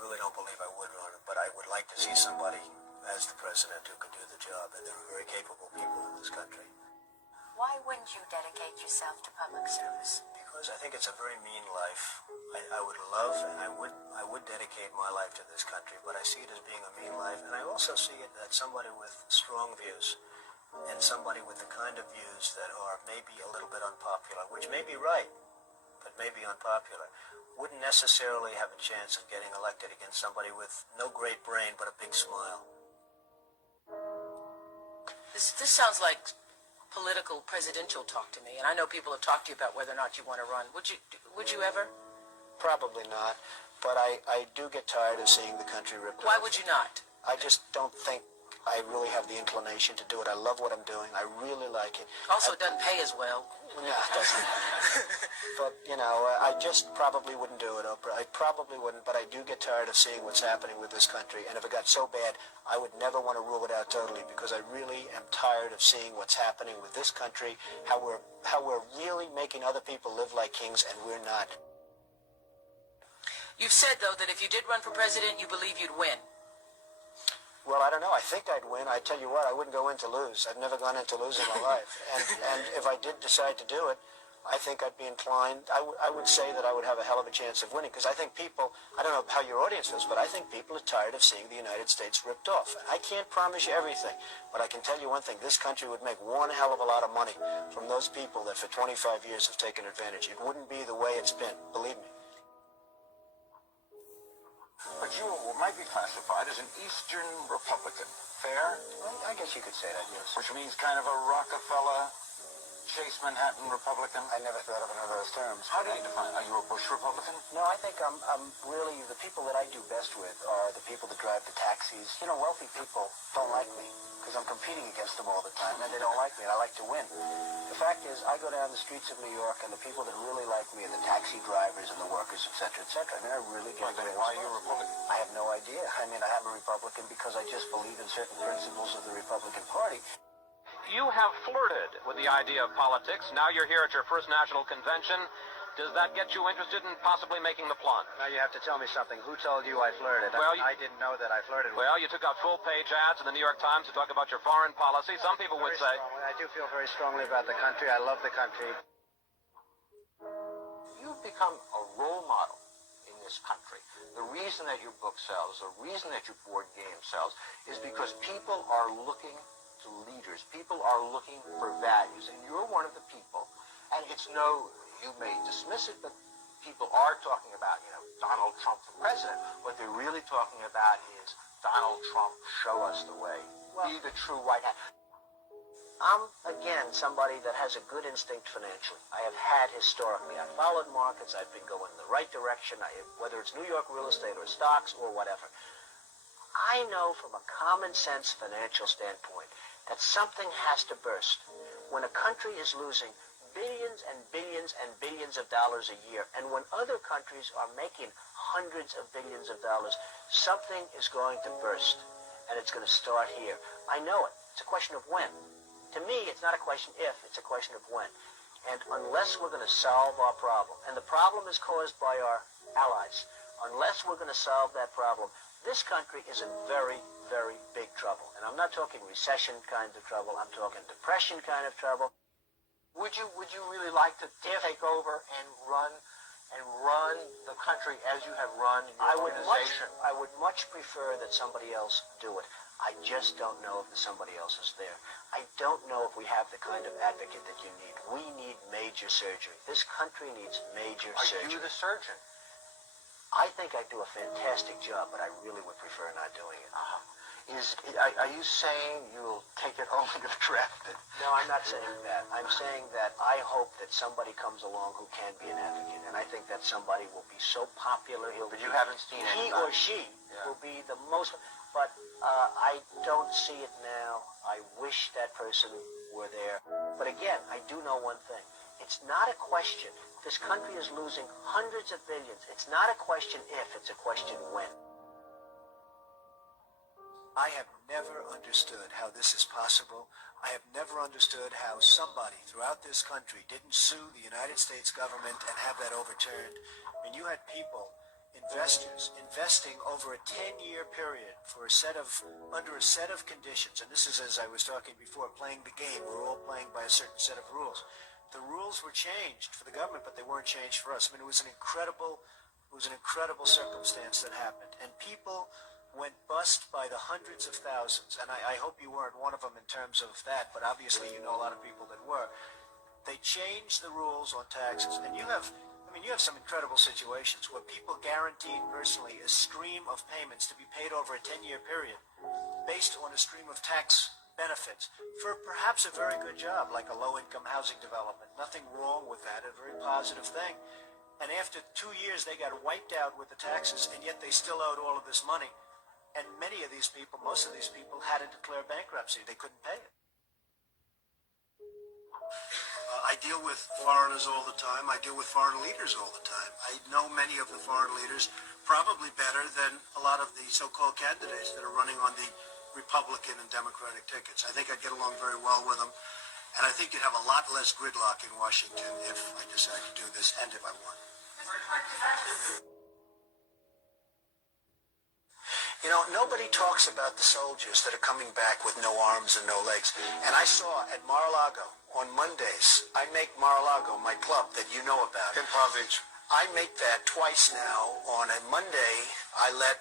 really don't believe I would run it, but I would like to see somebody as the president who could do the job, and there are very capable people in this country. Why wouldn't you dedicate yourself to public service? Because I think it's a very mean life. I would love and I would dedicate my life to this country, but I see it as being a mean life, and I also see it as somebody with strong views and somebody with the kind of views that are maybe a little bit unpopular, which may be right, but may be unpopular, wouldn't necessarily have a chance of getting elected against somebody with no great brain but a big smile. This sounds like political presidential talk to me, and I know people have talked to you about whether or not you want to run. Would you ever? Probably not, but I do get tired of seeing the country ripped Why off. would you not? I just don't think I really have the inclination to do it. I love what I'm doing. I really like it. Also, it doesn't pay as well. No, it doesn't. But, I just probably wouldn't do it, Oprah. I probably wouldn't, but I do get tired of seeing what's happening with this country. And if it got so bad, I would never want to rule it out totally, because I really am tired of seeing what's happening with this country, how we're really making other people live like kings, and we're not. You've said, though, that if you did run for president, you believe you'd win. Well, I don't know. I think I'd win. I tell you what, I wouldn't go in to lose. I've never gone in to lose in my life. And if I did decide to do it, I think I'd be inclined. I would say that I would have a hell of a chance of winning, because I think people, I don't know how your audience feels, but I think people are tired of seeing the United States ripped off. I can't promise you everything, but I can tell you one thing. This country would make one hell of a lot of money from those people that for 25 years have taken advantage. It wouldn't be the way it's been, believe me. But you might be classified as an Eastern Republican. Fair? Well, I guess you could say that, yes. Which means kind of a Rockefeller, Chase Manhattan Republican. I never thought of it in those terms. How do you define? Are you a Bush Republican? No, I think I'm really, the people that I do best with are the people that drive the taxis. Wealthy people don't like me because I'm competing against them all the time, and they don't like me, and I like to win. The fact is, I go down the streets of New York, and the people that really like me are the taxi drivers and the workers, etc., etc. I really get then why are you a Republican? I have no idea. I am a Republican because I just believe in certain principles of the Republican Party. You have flirted with the idea of politics. Now you're here at your first national convention. Does that get you interested in possibly making the plunge? Now you have to tell me something. Who told you I flirted? Well, I didn't know that I flirted with. Well, you took out full-page ads in the New York Times to talk about your foreign policy. Some people would say... I do feel very strongly about the country. I love the country. You've become a role model in this country. The reason that your book sells, the reason that your board game sells, is because people are looking to leaders. People are looking for values, and you're one of the people. And you may dismiss it, but people are talking about, Donald Trump for president. What they're really talking about is Donald Trump, show us the way. Be the true white hat. I'm, again, somebody that has a good instinct financially. I have had historically. I've followed markets. I've been going in the right direction, whether it's New York real estate or stocks or whatever. I know from a common sense financial standpoint that something has to burst. When a country is losing billions and billions and billions of dollars a year, and when other countries are making hundreds of billions of dollars, something is going to burst, and it's going to start here. I know it. It's a question of when. To me, it's not a question if, it's a question of when. And unless we're going to solve our problem, and the problem is caused by our allies, unless we're going to solve that problem, this country is in very, very big trouble. And I'm not talking recession kind of trouble. I'm talking depression kind of trouble. Would you really like to take over and run the country as you have run your organization? I would much prefer that somebody else do it. I just don't know if somebody else is there. I don't know if we have the kind of advocate that you need. We need major surgery. This country needs major surgery. Are you the surgeon? I think I do a fantastic job, but I really would prefer not doing it. Are you saying you'll take it only if drafted? No, I'm not saying that. I'm saying that I hope that somebody comes along who can be an advocate, and I think that somebody will be so popular. But you haven't seen he anybody. or she will be the most. But I don't see it now. I wish that person were there. But again, I do know one thing. It's not a question. This country is losing hundreds of billions. It's not a question if, it's a question when. I have never understood how this is possible. I have never understood how somebody throughout this country didn't sue the United States government and have that overturned. I mean, you had people investors investing over a 10-year period for under a set of conditions, and this is, as I was talking before, playing the game. We're all playing by a certain set of rules. The rules were changed for the government, but they weren't changed for us. I mean, it was an incredible circumstance that happened, and people went bust by the hundreds of thousands, and I hope you weren't one of them in terms of that, but obviously you know a lot of people that were. They changed the rules on taxes, and you have some incredible situations where people guaranteed personally a stream of payments to be paid over a 10-year period based on a stream of tax benefits for perhaps a very good job, like a low-income housing development. Nothing wrong with that, a very positive thing. And after 2 years, they got wiped out with the taxes, and yet they still owed all of this money. And many of these people, most of these people, had to declare bankruptcy. They couldn't pay it. I deal with foreigners all the time. I deal with foreign leaders all the time. I know many of the foreign leaders probably better than a lot of the so-called candidates that are running on the Republican and Democratic tickets. I think I'd get along very well with them. And I think you'd have a lot less gridlock in Washington if I decide to do this and if I won. You know, nobody talks about the soldiers that are coming back with no arms and no legs. And I saw at Mar-a-Lago on Mondays, I make Mar-a-Lago my club that you know about. In Palm Beach. I make that twice now. On a Monday, I let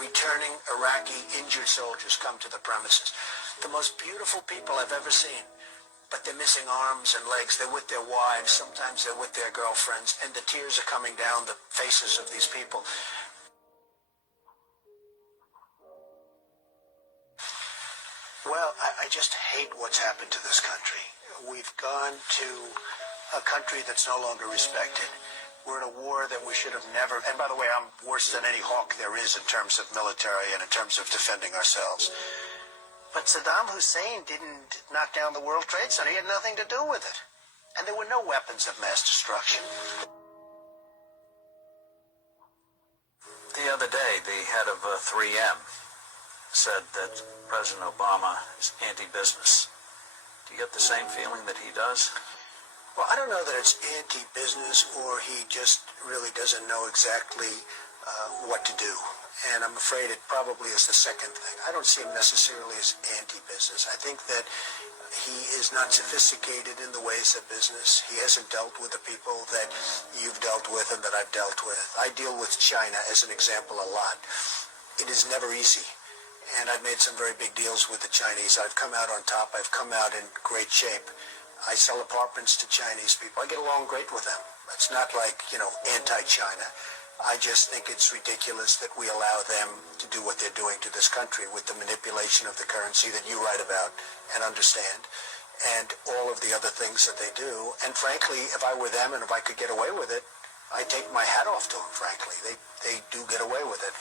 returning Iraqi injured soldiers come to the premises. The most beautiful people I've ever seen. But they're missing arms and legs. They're with their wives. Sometimes they're with their girlfriends. And the tears are coming down the faces of these people. Well, I just hate what's happened to this country. We've gone to a country that's no longer respected. We're in a war that we should have never... And by the way, I'm worse than any hawk there is in terms of military and in terms of defending ourselves. But Saddam Hussein didn't knock down the World Trade Center. He had nothing to do with it. And there were no weapons of mass destruction. The other day, the head of 3M said that President Obama is anti-business. Do you get the same feeling that he does? Well, I don't know that it's anti-business or he just really doesn't know exactly what to do. And I'm afraid it probably is the second thing. I don't see him necessarily as anti-business. I think that he is not sophisticated in the ways of business. He hasn't dealt with the people that you've dealt with and that I've dealt with. I deal with China, as an example, a lot. It is never easy. And I've made some very big deals with the Chinese. I've come out on top. I've come out in great shape. I sell apartments to Chinese people. I get along great with them. It's not like, anti-China. I just think it's ridiculous that we allow them to do what they're doing to this country with the manipulation of the currency that you write about and understand, and all of the other things that they do. And frankly, if I were them and if I could get away with it, I'd take my hat off to them, frankly. They do get away with it.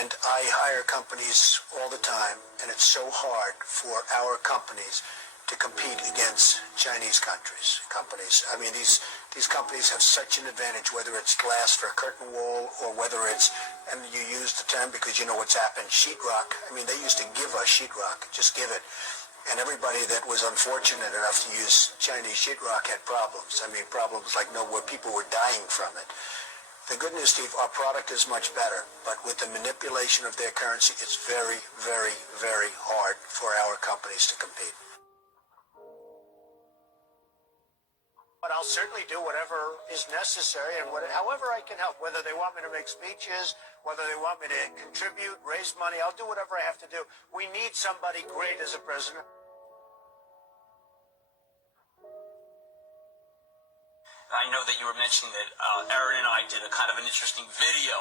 And I hire companies all the time, and it's so hard for our companies to compete against Chinese companies. I mean, these companies have such an advantage, whether it's glass for a curtain wall or whether it's, and you use the term because you know what's happened, sheetrock. I mean, they used to give us sheetrock, just give it. And everybody that was unfortunate enough to use Chinese sheetrock had problems. I mean, problems like where people were dying from it. The good news, Steve, our product is much better, but with the manipulation of their currency, it's very, very, very hard for our companies to compete. But I'll certainly do whatever is necessary and however I can help, whether they want me to make speeches, whether they want me to contribute, raise money, I'll do whatever I have to do. We need somebody great as a president. I know that you were mentioning that Aaron and I did a kind of an interesting video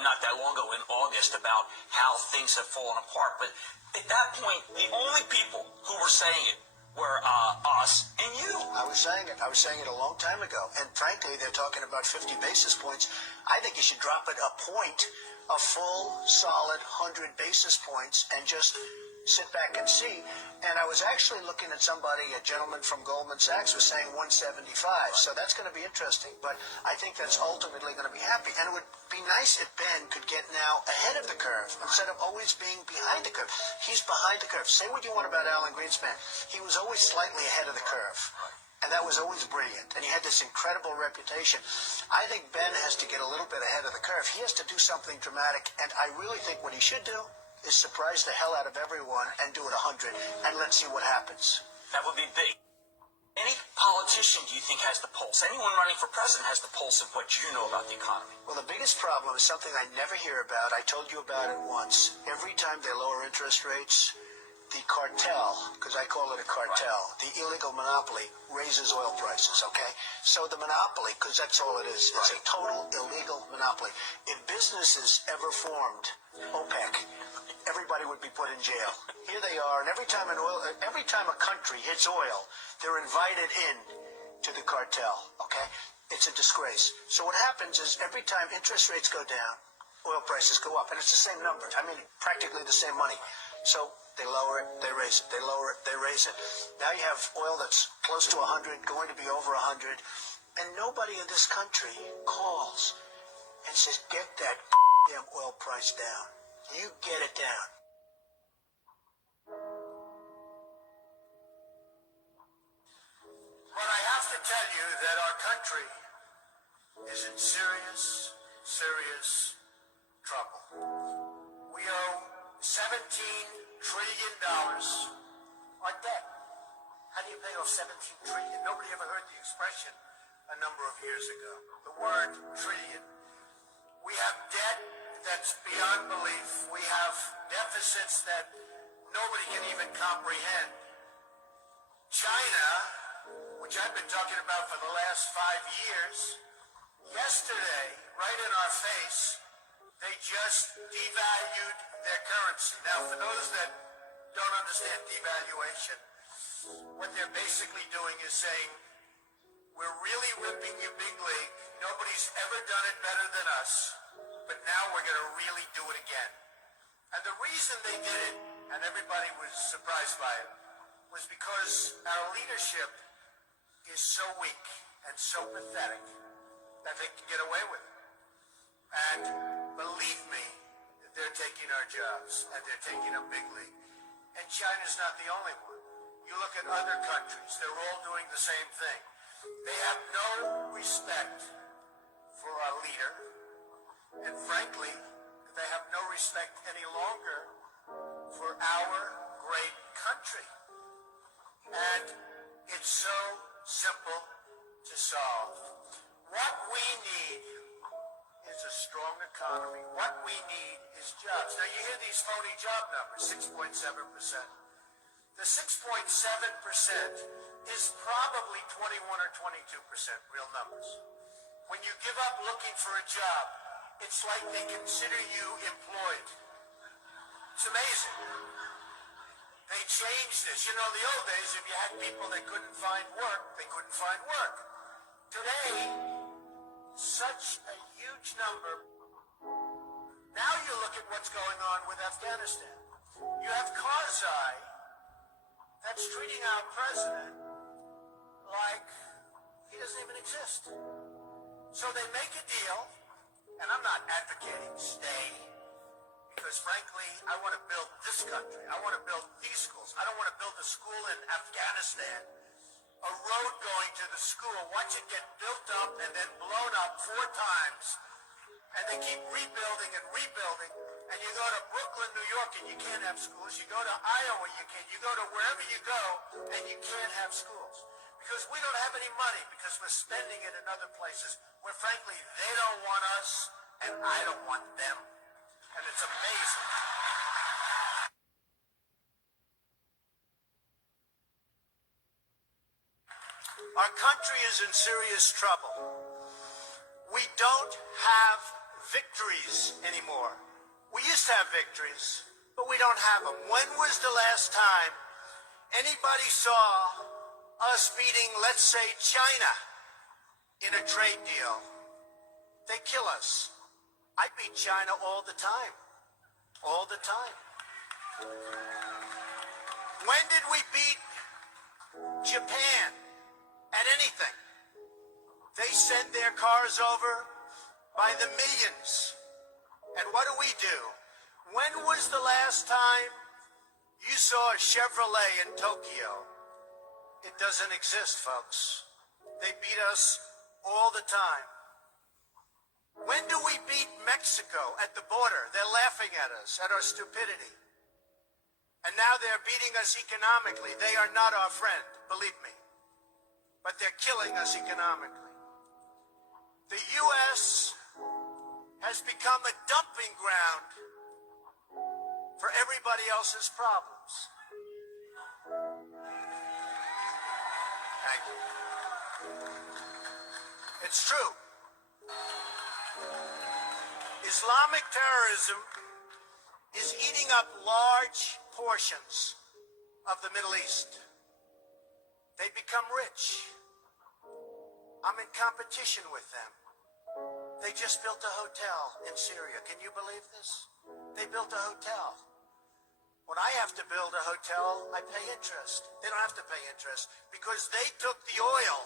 not that long ago in August about how things have fallen apart. But at that point, the only people who were saying it were us and you. I was saying it a long time ago. And frankly, they're talking about 50 basis points. I think you should drop it a point, a full, solid 100 basis points, and just sit back and see. And I was actually looking at somebody, a gentleman from Goldman Sachs was saying 175. So that's going to be interesting. But I think that's ultimately going to be happy. And it would be nice if Ben could get now ahead of the curve instead of always being behind the curve. He's behind the curve. Say what you want about Alan Greenspan. He was always slightly ahead of the curve. And that was always brilliant. And he had this incredible reputation. I think Ben has to get a little bit ahead of the curve. He has to do something dramatic. And I really think what he should do is surprise the hell out of everyone and do it 100. And let's see what happens. That would be big. Any politician do you think has the pulse? Anyone running for president has the pulse of what you know about the economy? Well, the biggest problem is something I never hear about. I told you about it once. Every time they lower interest rates, the cartel, because I call it a cartel, the illegal monopoly, raises oil prices, okay? So the monopoly, because that's all it is, it's a total illegal monopoly. If businesses ever formed OPEC, everybody would be put in jail. Here they are, and every time a country hits oil, they're invited in to the cartel, okay? It's a disgrace. So what happens is every time interest rates go down, oil prices go up, and it's the same number. I mean, practically the same money. So they lower it, they raise it, they lower it, they raise it. Now you have oil that's close to 100, going to be over 100, and nobody in this country calls and says, get that damn oil price down. You get it down. But I have to tell you that our country is in serious, serious trouble. We owe $17 trillion on debt. How do you pay off 17 trillion? Nobody ever heard the expression a number of years ago. The word trillion. We have debt that's beyond belief. We have deficits that nobody can even comprehend. China, which I've been talking about for the last 5 years, yesterday, right in our face, they just devalued their currency. Now, for those that don't understand devaluation, what they're basically doing is saying, we're really ripping you big league. Nobody's ever done it better than us, but now we're going to really do it again. And the reason they did it, and everybody was surprised by it, was because our leadership is so weak and so pathetic that they can get away with it. And believe me, they're taking our jobs, and they're taking them big league. And China's not the only one. You look at other countries, they're all doing the same thing. They have no respect for our leader, and frankly, they have no respect any longer for our great country. And it's so simple to solve. What we need is a strong economy. What we need is jobs. Now, you hear these phony job numbers, 6.7%. The 6.7% is probably 21 or 22% real numbers. When you give up looking for a job, it's like they consider you employed. It's amazing. They changed this. You know, the old days, if you had people that couldn't find work, they couldn't find work. Today, such a huge number. Now you look at what's going on with Afghanistan. You have Karzai that's treating our president like he doesn't even exist. So they make a deal, and I'm not advocating stay, because frankly, I want to build this country. I want to build these schools. I don't want to build a school in Afghanistan, a road going to the school, watch it get built up and then blown up 4 times, and they keep rebuilding and rebuilding. And you go to Brooklyn, New York, and you can't have schools. You go to Iowa, you can't. You go to wherever you go, and you can't have schools. Because we don't have any money, because we're spending it in other places where, frankly, they don't want us, and I don't want them. And it's amazing. Our country is in serious trouble. We don't have victories anymore. We used to have victories, but we don't have them. When was the last time anybody saw us beating, let's say, China in a trade deal? They kill us. I beat China all the time. All the time. When did we beat Japan at anything? They send their cars over by the millions. And what do? When was the last time you saw a Chevrolet in Tokyo? It doesn't exist, folks. They beat us all the time. When do we beat Mexico at the border? They're laughing at us, at our stupidity. And now they're beating us economically. They are not our friend, believe me. But they're killing us economically. The U.S. has become a dumping ground for everybody else's problems. Thank you. It's true. Islamic terrorism is eating up large portions of the Middle East. They become rich. I'm in competition with them. They just built a hotel in Syria. Can you believe this? They built a hotel. When I have to build a hotel, I pay interest. They don't have to pay interest because they took the oil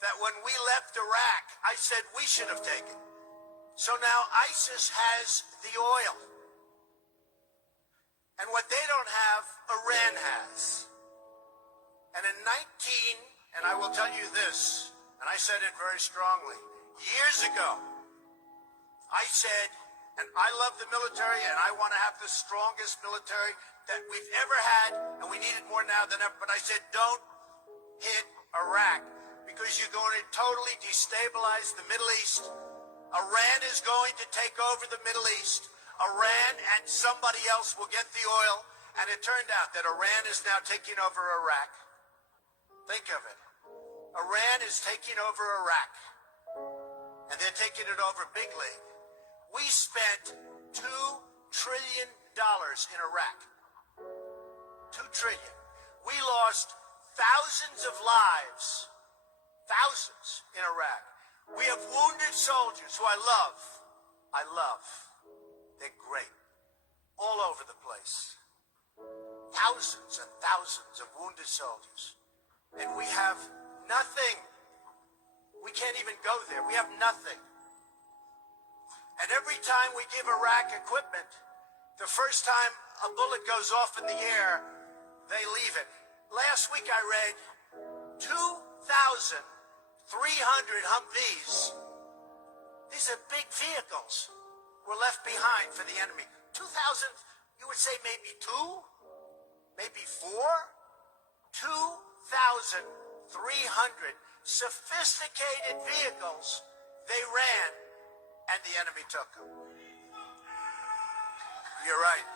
that when we left Iraq, I said we should have taken. So now ISIS has the oil. And what they don't have, Iran has. And in and I will tell you this, and I said it very strongly, years ago, I said, and I love the military, and I want to have the strongest military that we've ever had, and we need it more now than ever, but I said, don't hit Iraq, because you're going to totally destabilize the Middle East. Iran is going to take over the Middle East. Iran and somebody else will get the oil, and it turned out that Iran is now taking over Iraq. Think of it. Iran is taking over Iraq, and they're taking it over big league. We spent $2 trillion in Iraq. $2 trillion. We lost thousands of lives, thousands in Iraq. We have wounded soldiers who I love. They're great. All over the place. Thousands and thousands of wounded soldiers. And we have nothing. We can't even go there. We have nothing. And every time we give Iraq equipment, the first time a bullet goes off in the air, they leave it. Last week I read 2,300 Humvees. These are big vehicles. Were left behind for the enemy. 2,000, you would say maybe 2, maybe 4, 2,300 sophisticated vehicles they ran, and the enemy took them. You're right.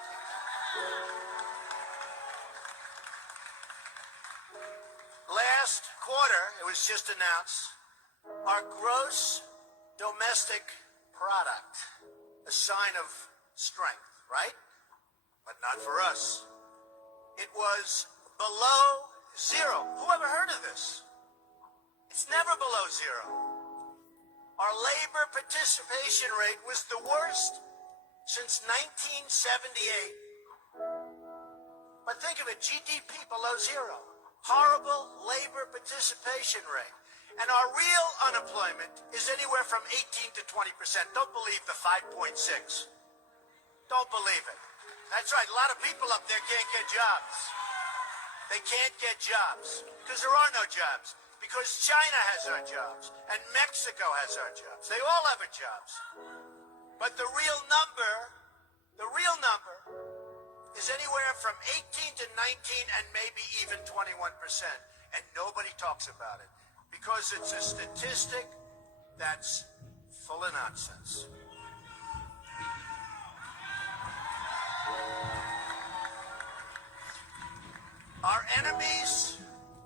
Last quarter, it was just announced, our gross domestic product, a sign of strength, right? But not for us. It was below zero. Who ever heard of this? It's never below zero. Our labor participation rate was the worst since 1978. But think of it, GDP below zero. Horrible labor participation rate. And our real unemployment is anywhere from 18 to 20%. Don't believe the 5.6. Don't believe it. That's right. A lot of people up there can't get jobs. They can't get jobs because there are no jobs. Because China has our jobs and Mexico has our jobs. They all have our jobs. But the real number is anywhere from 18 to 19 and maybe even 21%. And nobody talks about it. Because it's a statistic that's full of nonsense. Our enemies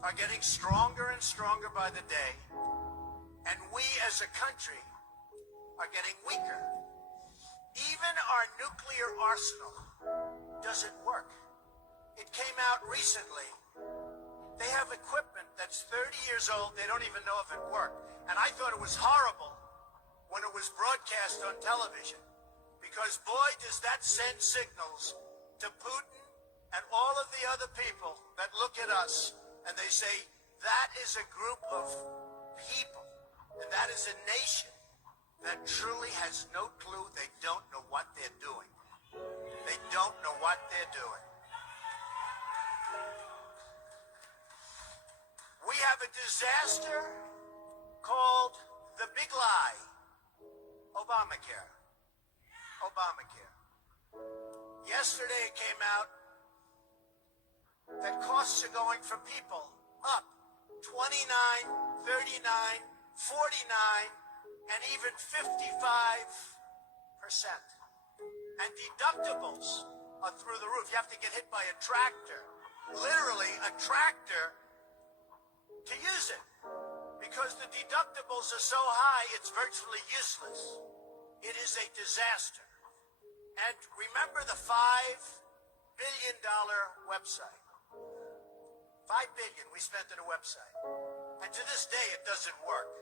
are getting stronger and stronger by the day, and we as a country are getting weaker. Even our nuclear arsenal doesn't work. It came out recently. They have equipment that's 30 years old. They don't even know if it worked. And I thought it was horrible when it was broadcast on television. Because boy, does that send signals to Putin and all of the other people that look at us and they say, that is a group of people and that is a nation that truly has no clue. They don't know what they're doing. They don't know what they're doing. have a disaster called the Big Lie, Obamacare. Obamacare. Yesterday it came out that costs are going for people up 29, 39, 49, and even 55%. And deductibles are through the roof. You have to get hit by a tractor, literally a tractor, to use it. Because the deductibles are so high, it's virtually useless. It is a disaster. And remember the $5 billion website. $5 billion we spent on a website. And to this day, it doesn't work.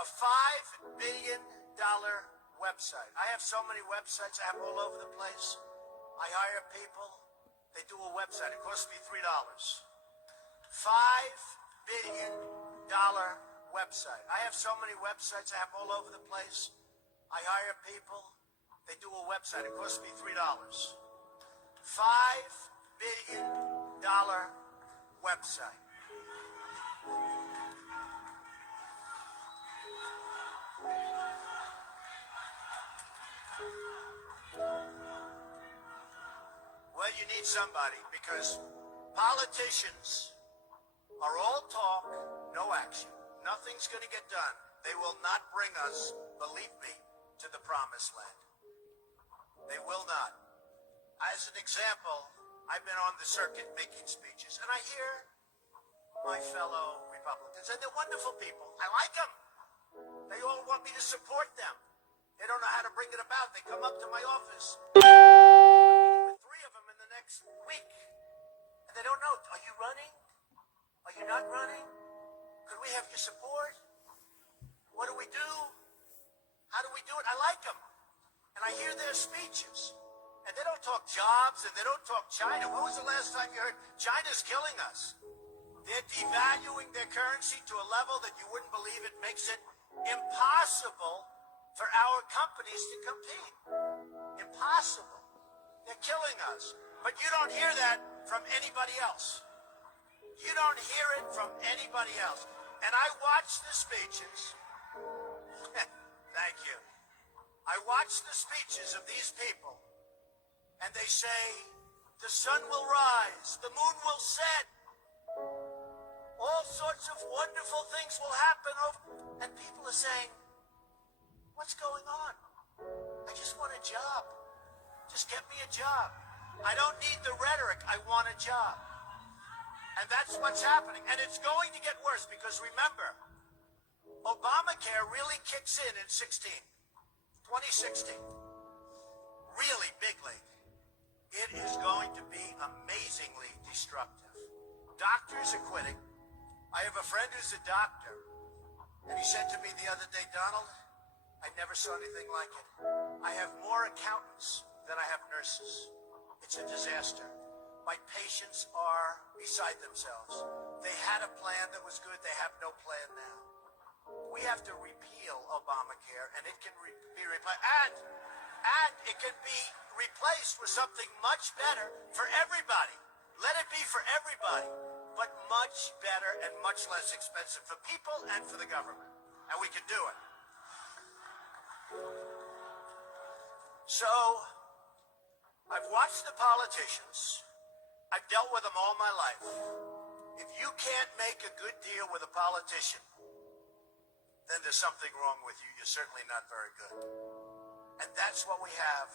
A $5 billion website. I have so many websites. I have all over the place. I hire people. They do a website. It costs me $3. $5 billion website. I have so many websites. I have all over the place. I hire people. They do a website. It costs me $3. $5 billion website. Well, you need somebody, because politicians are all talk, no action. Nothing's going to get done. They will not bring us, believe me, to the promised land. They will not. As an example, I've been on the circuit making speeches, and I hear my fellow Republicans, and they're wonderful people. I like them. They all want me to support them. They don't know how to bring it about. They come up to my office. I'm meeting with 3 of them in the next week. And they don't know, are you running? Are you not running? Could we have your support? What do we do? How do we do it? I like them. And I hear their speeches. And they don't talk jobs, and they don't talk China. When was the last time you heard China's killing us? They're devaluing their currency to a level that you wouldn't believe. It makes it impossible for our companies to compete. Impossible. They're killing us. But you don't hear that from anybody else. You don't hear it from anybody else. And I watch the speeches. Thank you. I watch the speeches of these people, and they say, the sun will rise, the moon will set, all sorts of wonderful things will happen. And people are saying, what's going on? I just want a job. Just get me a job. I don't need the rhetoric. I want a job. And that's what's happening. And it's going to get worse, because remember, Obamacare really kicks in 2016. Really bigly. It is going to be amazingly destructive. Doctors are quitting. I have a friend who's a doctor, and he said to me the other day, Donald, I never saw anything like it. I have more accountants than I have nurses. It's a disaster. My patients are beside themselves. They had a plan that was good. They have no plan now. We have to repeal Obamacare, and it can be replaced. And it can be replaced with something much better for everybody. Let it be for everybody, but much better and much less expensive for people and for the government. And we can do it. So, I've watched the politicians. I've dealt with them all my life. If you can't make a good deal with a politician, then there's something wrong with you. You're certainly not very good. And that's what we have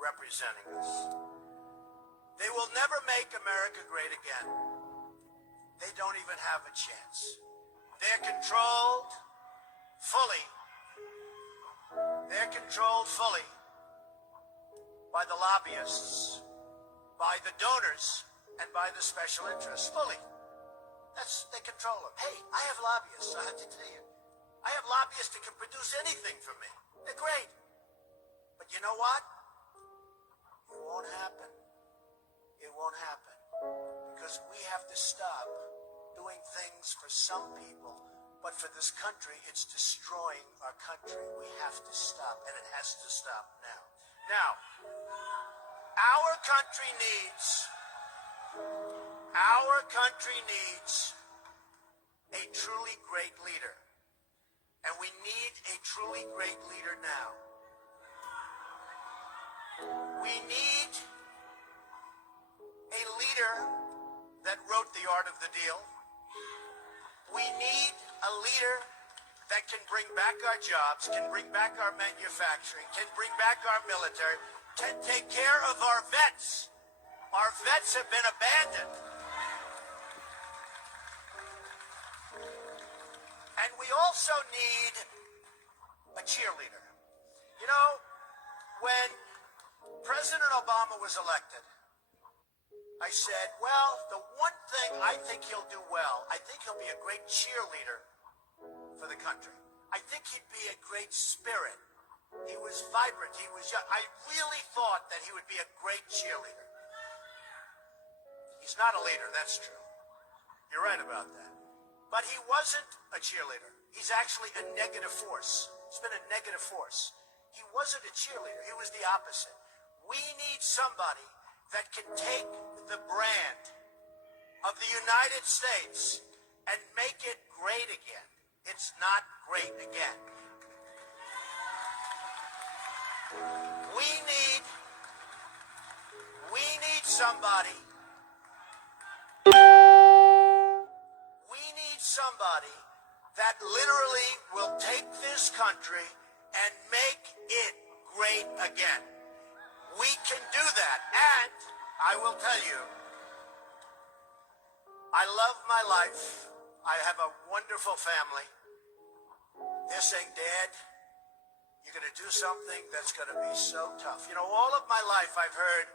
representing us. They will never make America great again. They don't even have a chance. They're controlled fully. They're controlled fully by the lobbyists, by the donors, and by the special interests. Fully. They control them. Hey, I have lobbyists, I have to tell you. I have lobbyists that can produce anything for me. They're great. But you know what? It won't happen. It won't happen. Because we have to stop doing things for some people, but for this country, it's destroying our country. We have to stop, and it has to stop now. Now, our country needs a truly great leader. And we need a truly great leader now. We need a leader that wrote The Art of the Deal. We need a leader that can bring back our jobs, can bring back our manufacturing, can bring back our military, can take care of our vets. Our vets have been abandoned. And we also need a cheerleader. You know, when President Obama was elected, I said, well, the one thing I think he'll do well, I think he'll be a great cheerleader for the country. I think he'd be a great spirit. He was vibrant. He was young. I really thought that he would be a great cheerleader. He's not a leader, that's true. You're right about that. But he wasn't a cheerleader. He's actually a negative force. He's been a negative force. He wasn't a cheerleader. He was the opposite. We need somebody that can take the brand of the United States and make it great again. It's not great again. We need somebody. We need somebody that literally will take this country and make it great again. We can do that. And I will tell you, I love my life. I have a wonderful family. They're saying, Dad, you're going to do something that's going to be so tough. You know, all of my life I've heard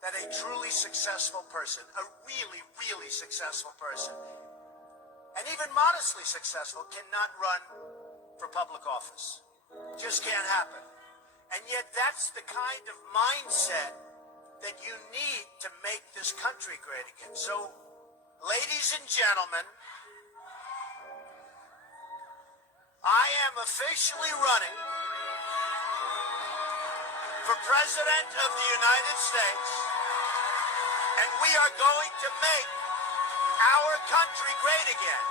that a truly successful person, a really, really successful person, and even modestly successful, cannot run for public office. Just can't happen. And yet that's the kind of mindset that you need to make this country great again. So, ladies and gentlemen, I am officially running for President of the United States, and we are going to make our country great again.